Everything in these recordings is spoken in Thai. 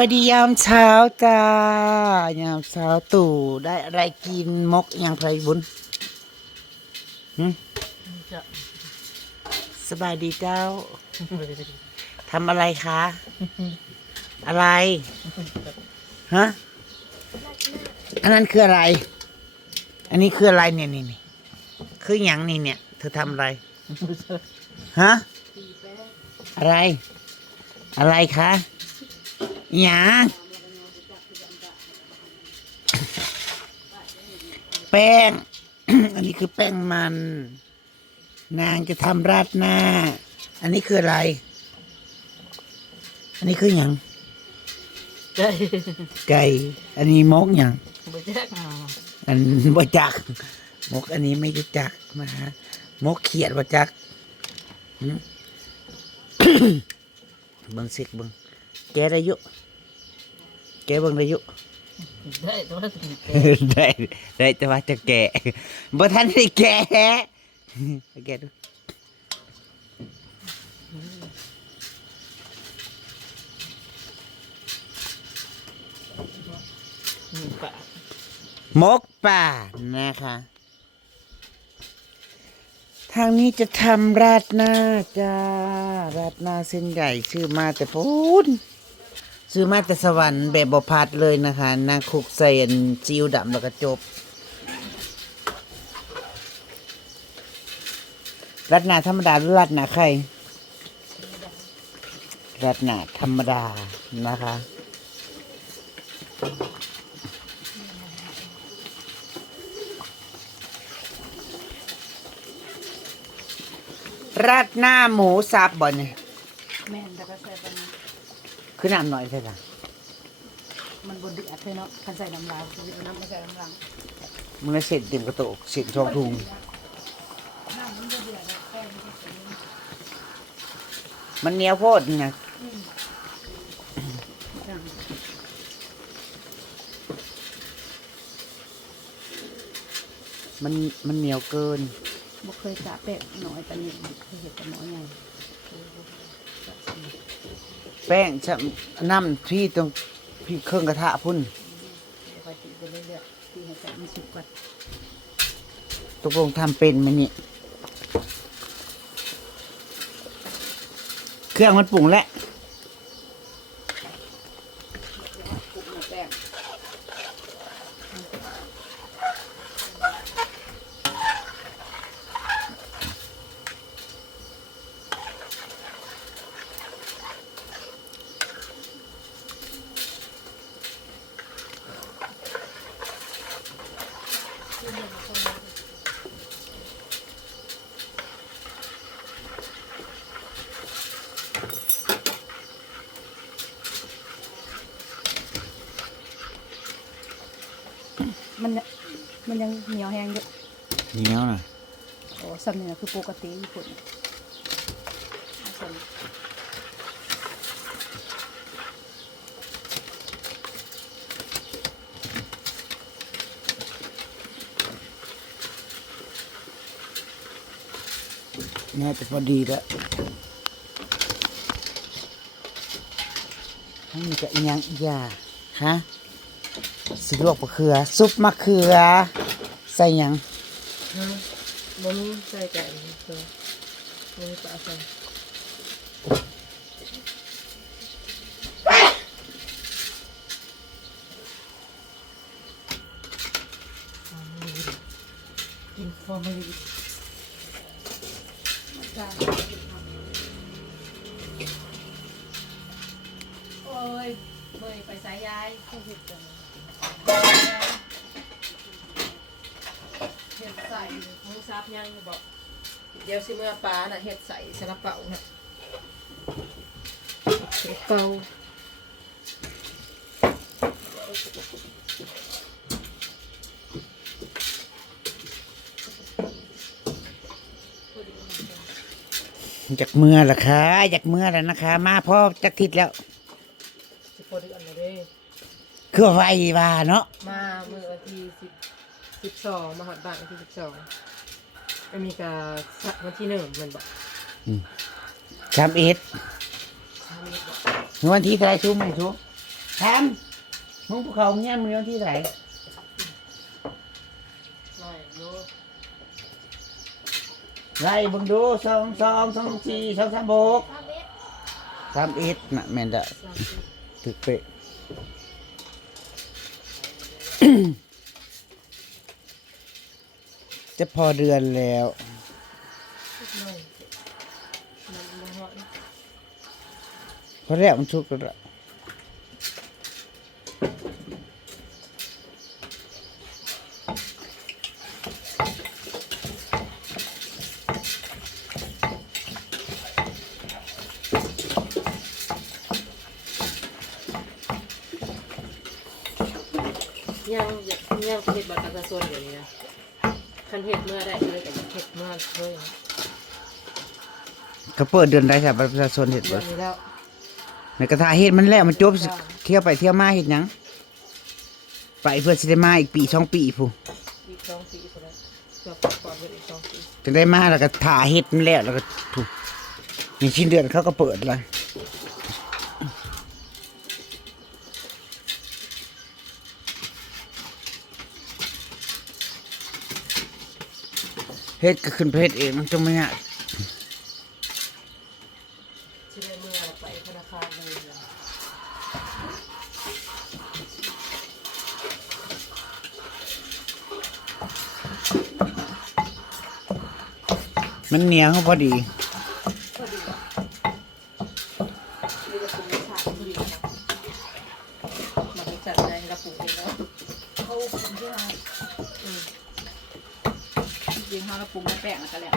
สวัสดียามเช้าจ้ายามเช้าตู่ได้อะไรกินมกยังไพรบุญหึสบายดีเจ้าทำอะไรคะ อะไรฮะอันนั้นคืออะไร อันนี้คืออะไรเนี่ยนี่นี่คือหยังนี่เนี่ย เธอทำอะไรฮะอะไร อะไรคะ ยังแป้ง อันนี้คือแป้งมัน นางจะทำราดหน้า อันนี้คืออะไร อันนี้คือหยังได้ไก่ อันนี้มกหยังบ่แจ๊กอันบ่จัก มกอันนี้ไม่รู้จักนะฮะมกเขียดบ่จักหึเบิ่งสิกเบิ่งแกได้อยุ แกเบิ่งได้อยุได้แต่ว่าสิแกได้ได้แต่ว่าจะแกะบ่ทันได้แกะแกะดูมีปะมกป่านะคะ ทางนี้จะทำราดหน้าจ้า ราดหน้าเส้นใหญ่ซื้อมาแต่พูน ซื้อมาแต่สวรรค์แบบบพัดเลยนะคะนางคุกใส่อันซีอิ๊วดำแล้วก็จบ รัดหนาธรรมดาหรือรัดหนาไข่ รัดหนาธรรมดานะคะราดหน้าหมูสับบ่เนี่ยแม่นแต่ก็ ใส่ปานนี้คือน้ำหน่อยใช่ไหมมันบ่เดือดเลยเนาะคันใส่น้ำลายคือเอาน้ำมาใส่น้ำลังมึงได้เสร็จเต็มกระโตกเสร็จช่องทุงมันเหนียวโพดนี่นะจังมันมันเหนียวเกิน บ่เคยสระแป้งน้อยปานนี้เคยเฮ็ดแต่น้อยใหญ่ แป้งจะน้ำพี่ตรงพี่เครื่องกระทะพุ่นปกติไปเรื่อยๆตีให้ใส่มันสุกก่อนตกลงทำเป็นไหมนี่ เครื่องมันปรุงแล้ว คลุกหมูแป้ง มันเนี่ยมันยังเหนียวแห้งอยู่ เหนียวน่ะ โอ้สำเนียง คือปกติญี่ปุ่นเอาสำเนียงน่าจะพอดีแล้วให้มีจะยังอย่าฮะสลวกมะเขือ ซุปมะเขือ ใส่ยัง บ่มีใส่ไก่เลยบ่มีปลาใส่กินฟอร์มาลีโอ้ยเบยไปสายยายเขาเห็ดจังเห็ดใส่หมูซับยังอยู่บอก เดี๋ยวสิเมื่อปลาน่ะเห็ดใส่ซาลาเปาน่ะซาลาเปาอยากเมื่อละคะอยากเมื่อแล้วนะคะ มาพ่อจักทิศแล้วสิพอดีอันเลยเด้คือว่าไว้ว่าเนาะมาเมื่อวันที่สิบสิบสองมาหอดบ้านวันที่สิบสอง ก็มีกาวันที่หนึ่งมันบอกสามเอ็ดชาเอกวันที่ไหรชุ่มไหมชุ่มทำมึงภูเขาเงี้ยมึงเลี้ยงที่ไหนไม่โยไล่บึงดูสองสองสองสี่สองสามหกสามเอ็ดน่ะแม่นจะถึกเป๊ะ จะพอเดือนแล้วพราะแล้วมันชุกแล้วยังยากยังเห็ดบัตรประชาชนอยู่นี่นะ คันเห็ดเมื่อได้เลยแต่อยากเห็ดเมื่อเลยก็เปิดเดือนได้ครับบัตรประชาชนเห็นเดือบ่นนี้แล้วในกระทาเฮ็ดมันแล้วมันจบสิเที่ยวไปเที่ยวมาเฮ็ดหยังไปเพื่อสิได้มาอีกปีสองปีพู้ อีกสองปีคนละเกือบก่อนเดือนอีกสองปีจะได้มาแล้วก็ถ่าเฮ็ดมันแล้วแล้วก็ถูกในชิ้นเดือนเขาก็เปิดเลย เฮ็ดก็ขึ้นไปเฮ็ดเองมันจงไม่ยากที่ได้เมื่อไปธนาคารเลยนะมันเหนียวเขาพอดี ก็ดีอะนี่จะปรุงรสชาติพอดีนะมันจะจัดในกระปุกเองแล้ว เขาปรุงที่เรา อืม ยิงเขาแล้วปรุงแล้วแป้งแล้วก็แล้ว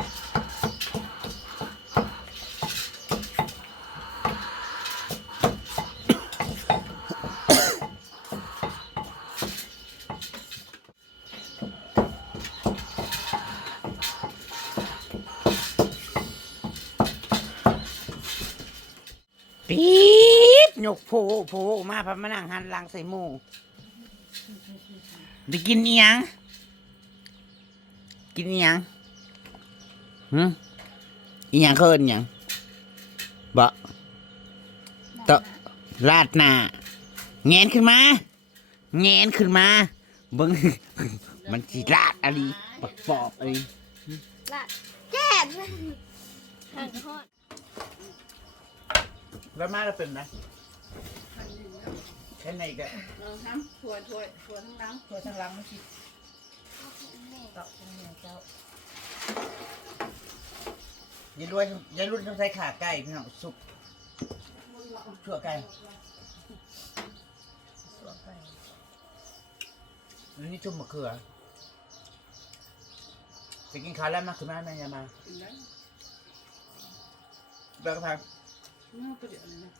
ปี๊บยกโผโผมาพับมานั่งหันหลังใส่หมูได้กินอีหยังกินอีหยังหืมอีหยังเขาเอินหยังบะตะลาดหน้าแงนขึ้นมาแงนขึ้นมาเบิ้งมันสิลาดอะไรปักปอบอะไรละแก่น หันทอด แล้วมาแล้วเป็นนะแค่ไหนกันเราทำถั่วถั่วถั่วทั้งหลังถั่วทั้งหลังมาสิเต่าเป็นไงเจ้ายายรวยยายรุ่นต้องใช้ขาไก่พี่น้องสุกชั่วไก่สวมไปอันนี้ชุ่มมะเขือจะกินข้าวแล้วมาขึ้นมาแม่ยามากินได้เบิก กระพังเมื่อประเดี๋ยวนี้นะ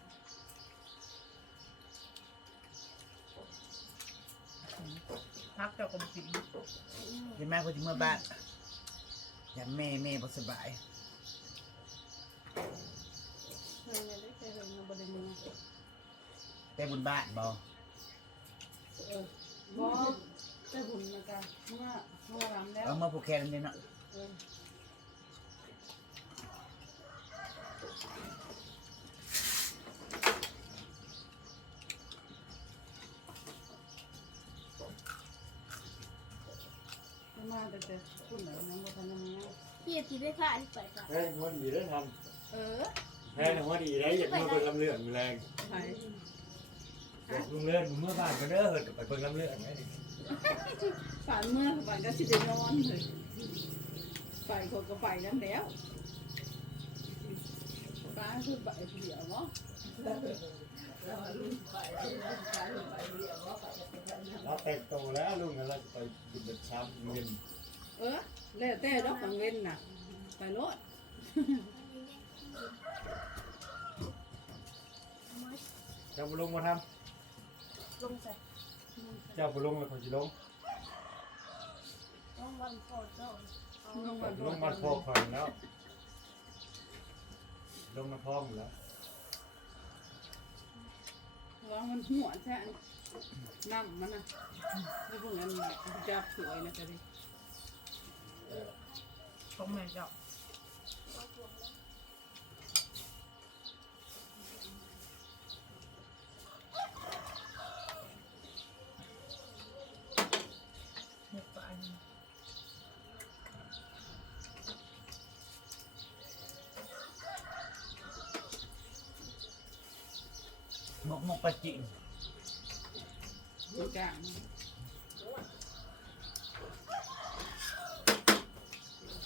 พักเจ้ากรมกินเห็นแม่คนที่เมื่อบ้านอย่าแม่แม่บ่สบายเฮ้ยได้แต่เฮ้ยเราบริมือแต่บุญบ้านบ่เออบ่แต่หุ่นนะกะเมื่อเมื่อรำแล้วเอาเมื่อผูกแขนนี่เนาะ เออ แต่แต่คุณไหนนั่งบ่ทันนั่งนั่งพี่ทีไม่พลาดที่เปิดก่อนแพ้หัวดีได้ทเออำแพ้หัวดีได้อยากมาเบิ่งลำเลือดมือแรงไปบอกลุงเลือดมึงเมื่อบ้านก็เด้อเหิดไปเบิ่งลำเลือดไงฝันเมื่อฝันก็สิได้นอนเลยไปคนก็ไปนั่นแล้วป้าคือไปเดียวเนาะเราแต่งโตแล้วลุงแล้วเราจะไปกินเบ็ดช้ำเงิน เออแล้วแต่ดอกกังเว้นน่ะ ไปโลดเจ้าบุลงมาทลงใส่ำเจ้าบุลงแล้วคนจะลงต้องวันโฟโต้ลงมาลงมาพอคอยแล้ว ลงมาพร้อมแล้วว่ามันหัวใช่น้ำมันน่ะไม่พวกนั้นจับสวยนะจ๊ะดิ sống này rộng. Một một bạch chị Hãy subscribe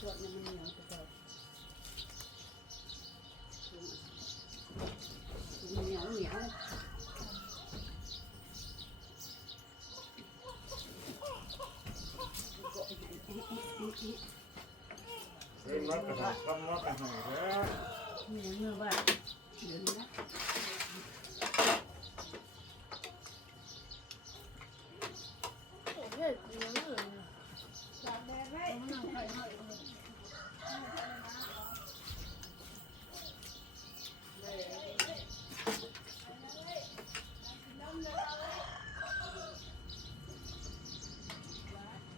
มกปลาจิงตัวกลางส่วนนี้มันเหนียวจะต่อเหนียวเหนียว เล่นมัดกันทำมัดกันหน่อยเด้อ เหนียวเมื่อว่าเดี๋ยวนี้นะ เฮ้ยกูยังไม่เห็นเลย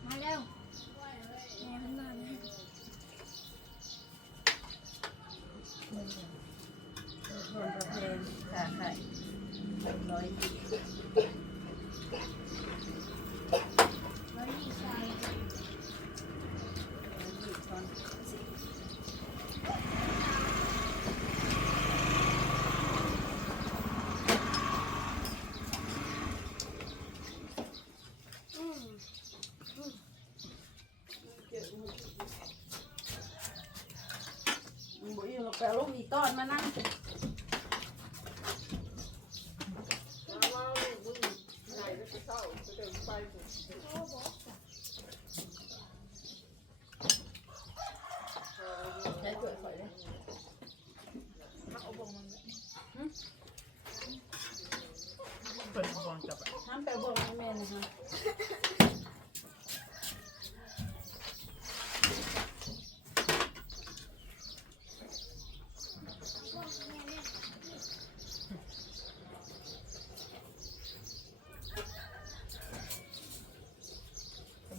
มาเร็วแม่มันมาแล้ว โดนประเพณขาไข่ร้อยปี มาดีใจ ปีตอน อืม มึงบอกอยู่แปลลูก อีต้อนมานั่ง ใช้ถ้วยข่อยเลยเอาบงมัน เปิดบอลจับ ห้ามไปบงให้แม่นะคะ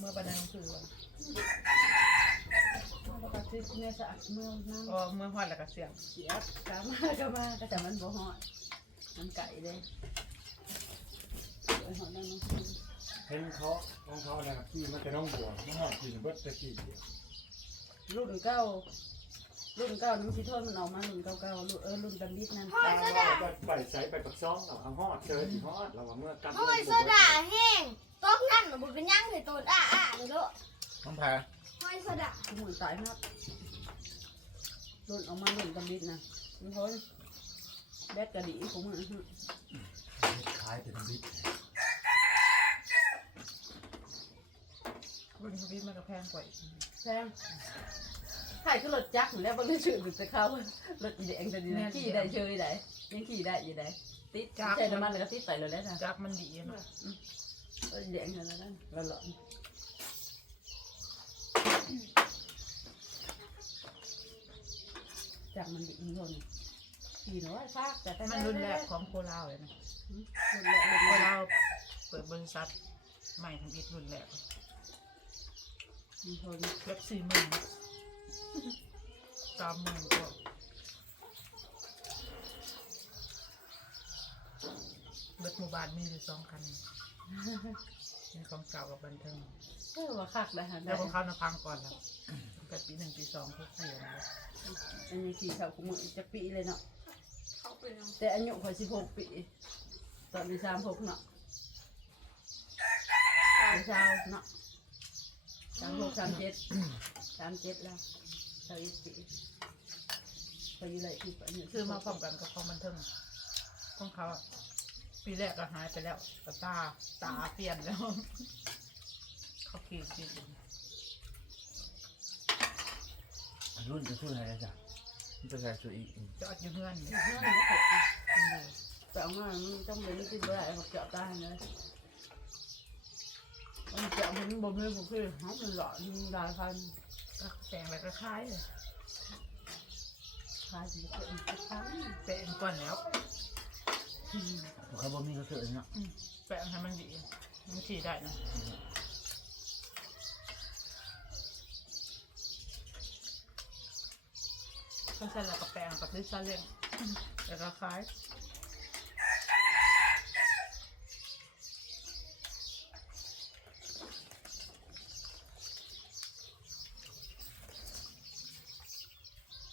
เมื่ อบันนังคือว่าปกติเนี่ยสะอาดเมื่อนั่งอ๋อเมื่อฮอดแล้วก็เสียงเสียบกามาก็มาก็แต่มันบ่ฮอดมันไก่เลยไอ้หอดนั่นมันคือเห็นเขาของเขาเนี่ยขี่มันจะน้องบัวน้องหอดขี่เบิดตะกี้รุ่นเก้ารุ่นเก้าน้ำซีโทนมันออกมารุ่นเก้าเก้ารุ่นเออรุ่นดำดิดนั่นตาว่าไปใส่ไปปักซองเราเอาหอดเจอที่หอดเราว่าเมื่อกันโอ้ยโซดาแห้ง ต๊อกนั่นมันเป็นยังเลยตัวอะอะเลยลูกน้องแพรโอ้ยโซดาขโมยตายครับรุ่นออกมารุ่นดำดิดนะมันทนแบดกระดีของมันขายเป็นบิดรุ่นทวีตมันก็แพงกว่าอีกแซงถ่ายก็รถจักรอยู่แล้วบางทีชื่อถึงจะเข้ารถอีแดงจะดีนะขี่ได้เชยได้ยังขี่ได้อยู่ได้ติดใช้น้ำมันแล้วก็ติดใส่เลยแล้วนะจับมันดีเนาะ รถอีแดงนั่นนั่นละหลอนจากมันดีอีกคนขี่น้อยฟากแต่มันรุ่นแรกของโคราชเลยนะรุ่นแรกรุ่นโคแรกราชเปิดบริษัทใหม่ทำอิฐรุ่นแรกมีคนเล็บสี่หมื่นสามหมื่นก็เบิดหมู่บ้านมีอยู่สองคัน มีของเก่ากับบันเทิงเออว่าคักเลยฮะแล้วของเขานะพังก่อนแล้วตั้งแต่ปีหนึ่งปีสองเขาเสียแล้วอันนี้ขี่เขาขมือจะปีเลยเนาะเขาเป็นยังแต่อายุเขาสิบหกปี ตอนนี้สามหกเนาะสามเช้าเนาะสามหกสามเจ็ดสามเจ็ดแล้วสามสิบปีไปอยู่ไรที่อันนี้ ซื้อมาพร้อมกันกับของบันเทิงของเขาอะ ปีแรกก็หายไปแล้วแต่ตาตาเปลี่ยนแล้ว เขาขี่จริงรุ่นจะช่วยอะไรจ้ะมันจะใส่ช่วยอีกจอดอยู่เงื่อนอยู่เพื่อนไม่เคยแต่เอามามันต้องเป็นที่บ่ได้เขาเจาะตาเลยมันเจาะมันบ่มีบ่คือเขามันหล่อมันได้พันก็แปลงอะไรก็คล้ายเลยขายสิบเอ็ดพันแปลงก่อนแล้ว เขาบอกมีกระสือเนาะแปลงให้มันดีมันฉี่ได้นะก็ใช่แล้วก็แปลงกับดิซาเล้งแต่ก็คล้าย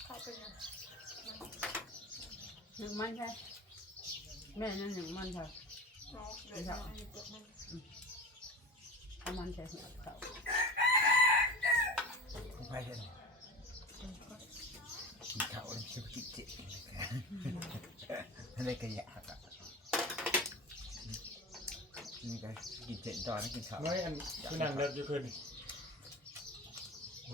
เขาเป็นยัง หนึ่งมันใช่ แม่นั่นอย่างมันค่ะ เดี๋ยวจะเอาไปเก็บมัน เอามันใส่หัวเขา ไปเถอะกินข้าวแล้วคิวกินเจ็บอะไรก็อยากอะนี่ก็กินเจ็บตอนนี้ กินข้าวไม่อันคือนั่งเลิกอยู่คืนนี่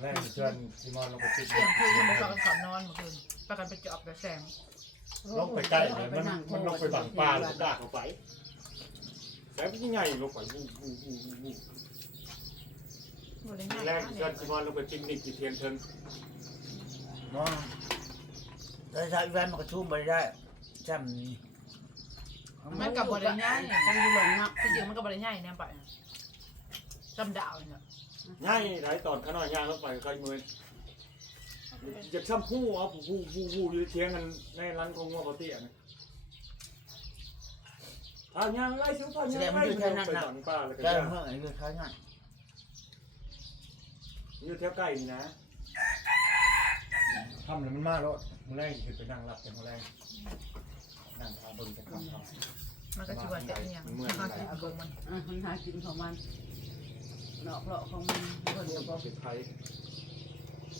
แรกเชิญซีมอนลงไปติดเสียงคือยังไม่ฟังขับนอนเมื่อคืนประกันไปจอบแต่แสงลงไปใกล้เลยมันมันลงไปบังปลาหรือด่าเข้าไปแต่ไม่ยังไงลงไปวูวูวูวูวูหมดเลยง่ายแรกเชิญซีมอนลงไปปิกนิกที่เทียนเทิงมองแล้วชาวอีแวนมันก็ชุ่มไปได้จำนี่มันกับบริง่ายต้องอยู่หลงนักที่จริงมันกับบริง่ายเนี่ยไป จำดาวเนี่ยง่ายหลายตอนขนาดย่างลงไปใครมือจะช่ำผู้เอาผู้ผู้ผู้อยู่เทียงกันในร้านของงัวปาเตี้ยนะพาย่างไล่ชิวพาย่างไล่ไปบังปลาแล้วก็ได้ย่างเมื่อไหร่ก็เขาง่ายอยู่แถวใกล้นี่นะทำแล้วมันมากแล้วมือแรกคือไปนั่งรับเป็นมือแรกนั่งทาเบิ่งแต่คำทำมันก็ชิวจะเนี่ยมันก็ชิวเบิ่งมันอะมันหากินของมัน เนาะเพราะของมันคนเดียวก็เป็นไทย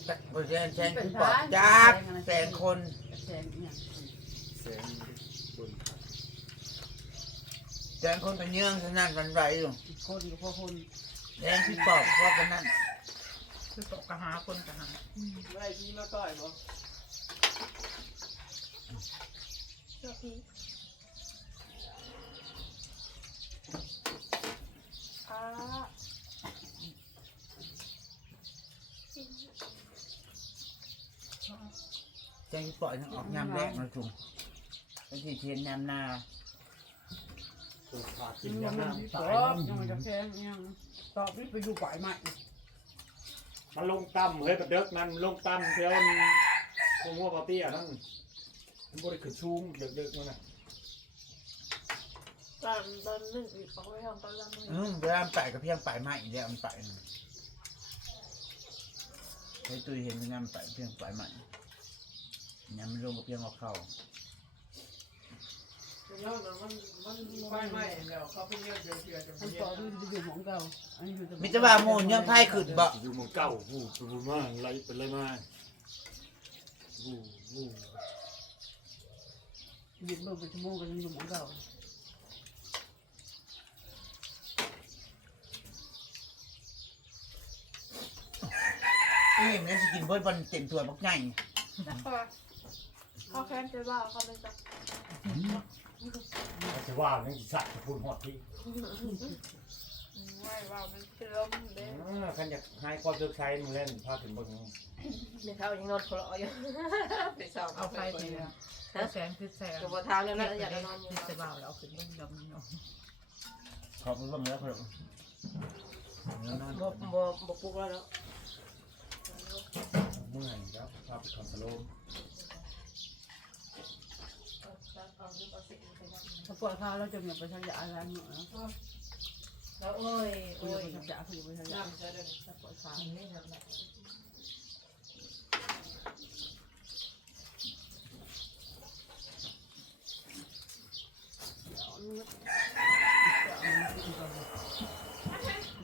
แต่บริเวณแสงคือปอดจากแสงคนแซงเนี่ยแสงบนขาแสงคนเป็นเยื่องสนั่นวันไหวอยู่คนกับพ่อคนแสงที่ปอบเพราะกันนั่นคือตกกระหาคนกระหาไม่พี่มาก่อยบ่เดี๋ยวพี่อ่ากิน แสงที่ปอดยังออกยามแรกมาจุงเป็นที่เทียนยามนาตัวขาดกิกินนยัยังงน้มันำตตาอยบยังมันจะแข็งยังตอบนี่ไปดูฝ่ายใหม่มันลงต่ำเฮ้ยประเด็กมันลงต่ำเท่ามันคงว่าปาเตี้ยนั่นมันบริขึ้นสูงเด็กๆมันนะตอนตอนหนึ่งอีกเขาไปทำตอนละมืออืมเวลามันไปกับเพียงไปมาอีกแล้วมันไปใช้ตุยเห็นมันยามไปเพียงไปใหม่ ยามมันลงกับเพียงออกเข้าไม่ไม่แล้วเขาเป็นเรื่องเดือดเดือดจะมันตอบนี่ไปอยู่ของเก่าอันนี้อยู่มิตรว่าโมนยังไพ่ขึ้นบ่อยู่หมืองเก่าวูบวูบมาไหลเป็นไรมาวูบวูบยืนเบิ่งเป็นชั่วโมงก็ยังอยู่ของเก่าเอ้ยมันจะกินเบิร์ดบอลเต็มตัวบักใหญ่เขา เขาแค้นใจว่าเขาเป็นจับเขาจะว่าเรื่องสัตว์จะพูดหอดที่ไม่ว่ามันเป็นลมเด้อ่าขันอยากให้ความเลือกใช้มึงเล่นพาถึงเบิ่งเดี๋ยวเขายังนอนคนละอ้อยอยู่ไปสอบเอาไฟไปเลยแสงคือแสงตัวเท้าแล้วตินะดอยากไปนอนอยู่ติดเสบาแล้วเอาขึ้นบนดำเนาะขอบคุณบ้างแล้วครับแล้วนอนบ่บ่บ่ปลุกแล้วเนาะเมื่อยครับพาไปคอนโซลม ถ้าปวดขาเราจะมีประชันยาอะไรเนาะแล้วโอ้ยคุยโอ้ยประชันยาคุยประชันยาน้ำจะเดินถ้าปวดขาไม่ทำแบบ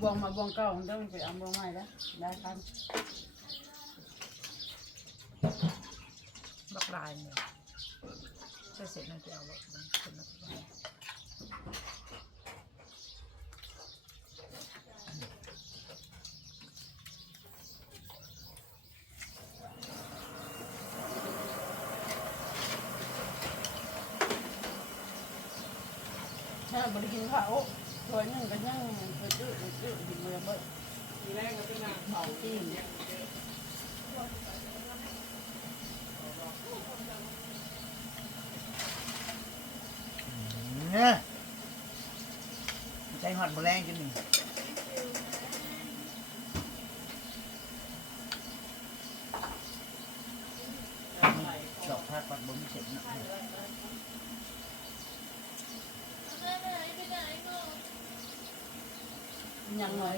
บองมาบองเก่าต้องไปเอาบองใหม่แล้วได้ครับบักลายเนี่ยจะเสร็จนั่นจะเอาไว้มันเป็นนักบ บริกินเขาตัวนึงก็ยังไปจืดจืดกินมาเบิดทีแรกก็เป็นน้ำเขาที่เนี่ยใช้หอดแมลงจนนี่ดอกพาดปัดบนเสร็จนะ ยังน้อย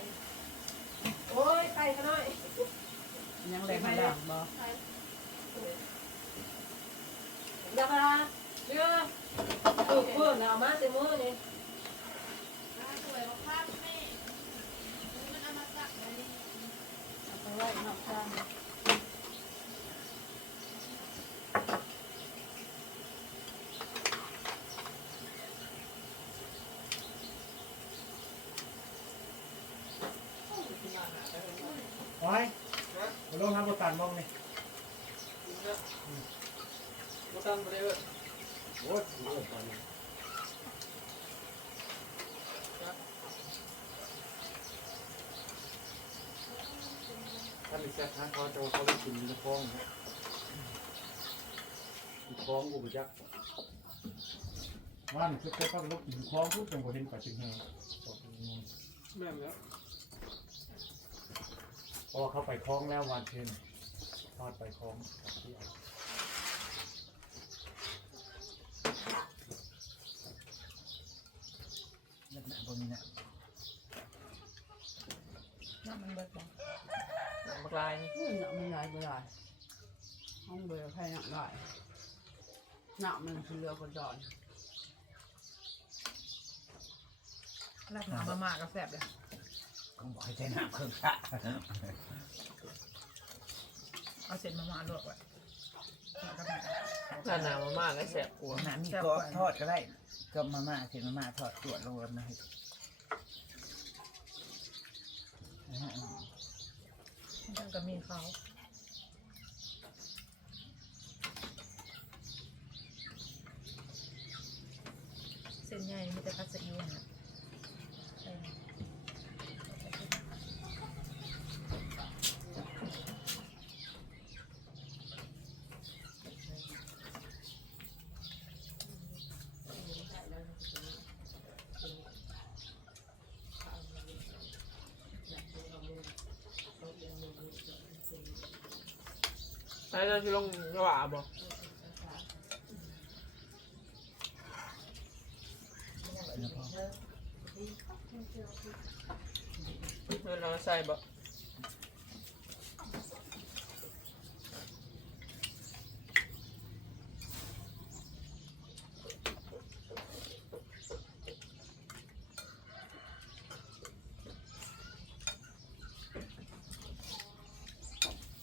โอ้ยไปกันหน่อย ยังแรงไม่ ได้บ่เดี๋ยวมาเชื่อเอามากแต่มือนี่เอาไปไว้นอกจาง โอ้ยมาลงทำบทตันมองนี่ มาตั้งไปเลย โอ้ยโอ้ยตอนนี้ถ้ามี แซ่บทางเขาจะเขาไปกินในคลองนะในคลองกูไปจักว่านคือเขาก็ลกกินคลองทุกจังหวัดเห็นปัจจุบันแม่แล้วพอเขาไปคลองแล้ววานเทนทอดไปคลองกับที่เอาเล็กหนาบนนี้เนี่ยน้ำมันเบิดบ่หนัง บักลายอืมหนักมันหลายบ่หลายห้องเบื่อใครหนักหลายหนักมันคือเรือกระดอนรับน้ำมาม่าก็แซ่บเลยก็บอกให้ใช้น้ำเครื่องชะเอาเสร็จมาม่าลวกไว้แล้วก็หน้าหนาวมากๆก็แสบกลัวน้ำมีก็ทอดก็ได้ก็มาม่าเสร็จมาม่าทอดตรวจลงแล้วนะให้ นะฮะมันก็มีเขาเส้นใหญ่มีแต่คัตสึอิวนะใช่ แล้วเราจะลงระหว่างบ่เงินเราใส่บ่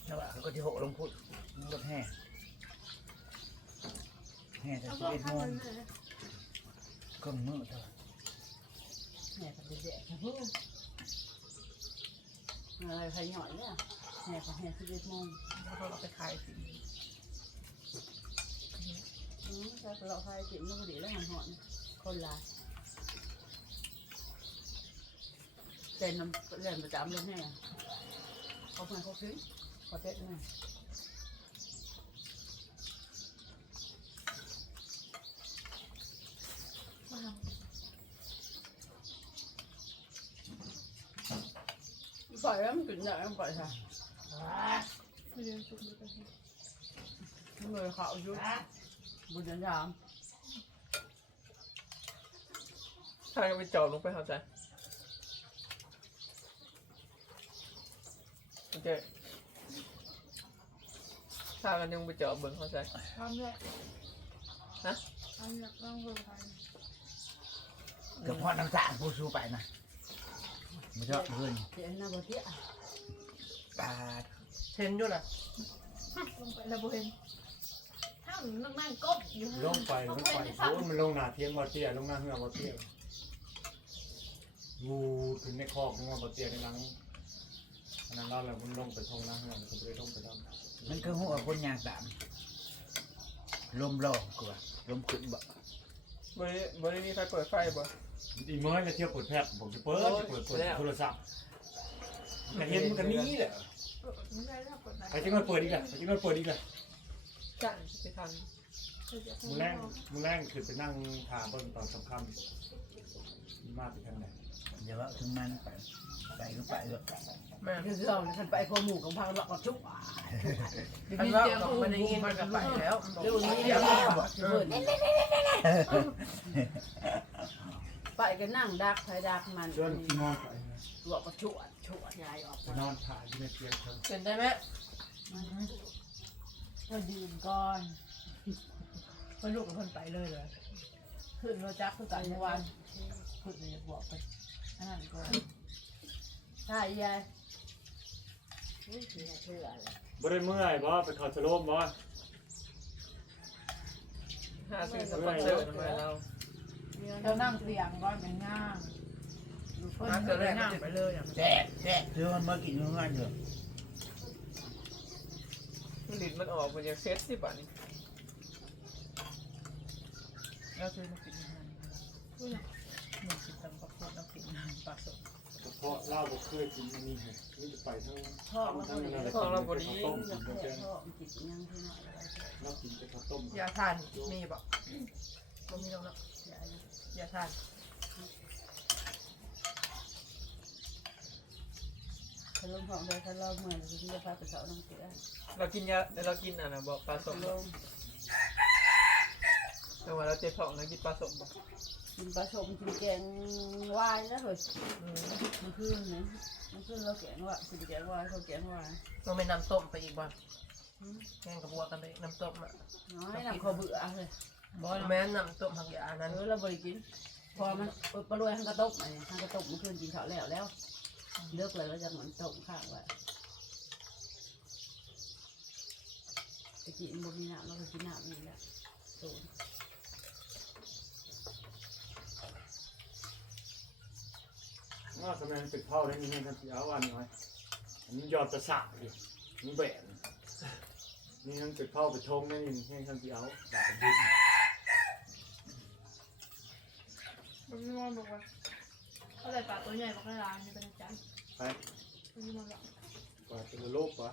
แล้วว่าเขาก็ที่หกลงพุทธ รถแห่แห่แต่สิบเอ็ดโมงเครื่องมือเท่าแม่ก็ไปแดกนะพูดอะไรใครหน่อยเนี่ยแม่ก็แห่สิบเอ็ดโมงแล้วก็เอาไปขายสิอืมถ้าเราใครจิ๋มมันก็ดีแล้วหันหอนคนละเต้นน้ำเล่นประจำเลยแม่เขาเพื่อนเขาซื้อเขาเต้นแม่ปล่อยแล้วมันกินได้มันปล่อยค่ะมันเลยเขา อยู่บุญยันยามใครก็ไปจอบลงไปเข้าใจโอเคถ้ากันยังไปจอบเบิ่งเข้าใจทำเลยฮะทำเลยต้องรู้ไปเกือบพอดน้ำตาลผู้สู้ไปนะไม่ชอบเพื่อนเดี๋ยว หน้าบ่เตี้ยตาเห็นอยู่น่ะลงไปแล้วบ่เห็นถ้ามันนั่งนั่งกบอยู่ลงไปลงไปโอ้ยมันลงหนาเทียมบอเตียลงหน้าเหือบอเตียงูถึงในคอกของบอเตียในหลังอันนั้นเราแล้วมันลงไปทงหน้าเหือมันก็เลยลงไปดำมันคือหัวคนยางตามลมโลกกว่าลมขึ้นบ่บริบริมีใครเปิดไฟบ่อีเมื่อจะเที่ยวเปิดแพทผมจะเปิดเปิดเปิดโทรศัพท์ แต่เห็นมันก็นี้แหละไม่ใช่ถ้าคนไหนไปจิ้งมันเปิดอีกแหละไปจิ้งมันเปิดอีกแหละจันไปทันมือแรงมือแรงคือไปนั่งถามเบิ่งตอนสำคัญมีมากไปทางไหนเดี๋ยวว่าถึงมันไปไปก็ไปเลยแม่คือเราท่านไปข้อหมู่ของพังหลอกกับชุบอันว่ามันได้ยินมันก็ไปแล้วเรื่องนี้เดี๋ยวแม่บอกเพิ่นไปก็นั่งดักไผดักมันเดินนอนไปหลอกกับชวด ชวดยายออกไปนอนถ่ายอยู่ในเตียงเธอเห็นได้ไหมก็ดื่มก่อนเพิ่นลูกกับเพิ่นไปเลยเลยขึ้นรถจักรคือกันเมื่อวานขึ้นเลยอยากบอกไปอันนั้นก็ใช่ยายนี่คือเชื่ออะไรบ่ได้เมื่อยบ่ไปเขอชะโลมบ่หาซื้อสปอนเซอร์ทำไมเราเรานั่งเตียงก้อนกันง่าง เพิ่นก็เลยนั่งไปเลยอะแซ่บแซ่บคือมันมากินเมื่อวานเถอะมันดิดมันออกมันจะเซ็ตสิป่ะนี่เราซื้อมากินอาหารหนึ่งสิบตำปลาโคตรเรากินอาหารปลาสดเพราะเราบ่เคยกินอันนี้ให้นี่จะไปทั้งพ่อมันทั้ก็งเลนั้นยเลยพ่อกินแต่ข้าวต้มอกิยานกแต่ให้แกงพ่อมันกินยังที่หน่อยอะไรเรากินแต่ข้าวต้มยาทานมีบ่บ่มีแล้วเนาะยายยาทาน ถ้า ลงห้องเลยถ้าเราเหมือนจะจะพาไปเสาน้ำเกลือเรากินยาเรากินอะนะบอกปลาสมลงแต่ว่าเราเจ็บท้องเรากินปลาสมบอกกินปลาสมกินแกงวายแล้วเลยมันขึ้นนะมันขึ้นเราแกงว่ากินแกงวายเขาแกงวายต้องไปน้ำต้มไปอีกบ้างแกงกับบัวกันไปน้ำต้มอะน้อยนำเขาเบื่อเลยบ่แม่น้ำต้มทางยานั้นเออเราบริกินพอมันปลารวยทางกระตกไอ้ทางกระตกมันขึ้นกินข้าวแล้วแล้ว เลิกเลยแล้วจะเหมือนตกข้างไว้ตะกี้มันบ่มีน้ำเราก็กินน้ำนี่แหละโดนว่าสมัยมันตึกเท่าได้มีให้ท่านสิเอาอันน้อยอันนี้ยอดประสาทดินี่แบนนี่ท่านตึกเท่าไปทงได้นี่ให้ท่านสิเอาดาบดินมันนอนบอกว่า เขาเลยปลาตัวใหญ่บอกให้ร้านนี่เป็นจันไปมันนอนลับกว่าเป็นโลกวะ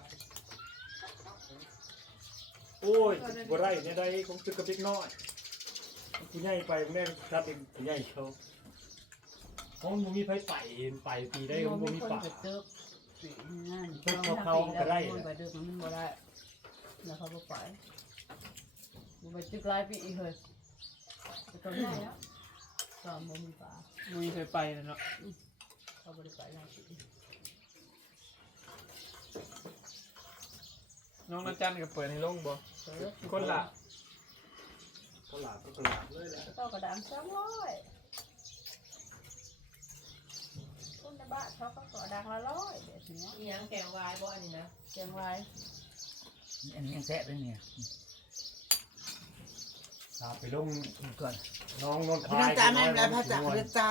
โอ้ยบ่ได้เนี่ยได้ของตึกกระปิกน้อยผู้ใหญ่ไปแม่ครับเองผู้ใหญ่เขาเขาบ่มีไผไปไปปีได้เขาบ่มีป่าเติบสีนั่นเขาเขาเขาก็ได้ไปเติบมันบ่ได้แล้วเขาบ่ไปมันไปตึกหลายปีอีกเลยแต่ตอนนี้ แล้วก็บ่มีป่ามุยเคยไปเนาะเขาบ่ได้ไปหลายปีน้องนันจันก็เปิดในโรงบ่เออคนละเขาหลาบก็หลาบเลยแหละเต้ากระดามสองร้อยคนในบ้านเขาก็กระดังละร้อยแบบนี้อีหยังแกงวายบ่อันนี้นะเชียงรายอันนี้ยังแซ่บเลยเนี่ยลาไปลงก่อน น้องนนท์พี่น้องจ้าแม่แล้วพระจักรตา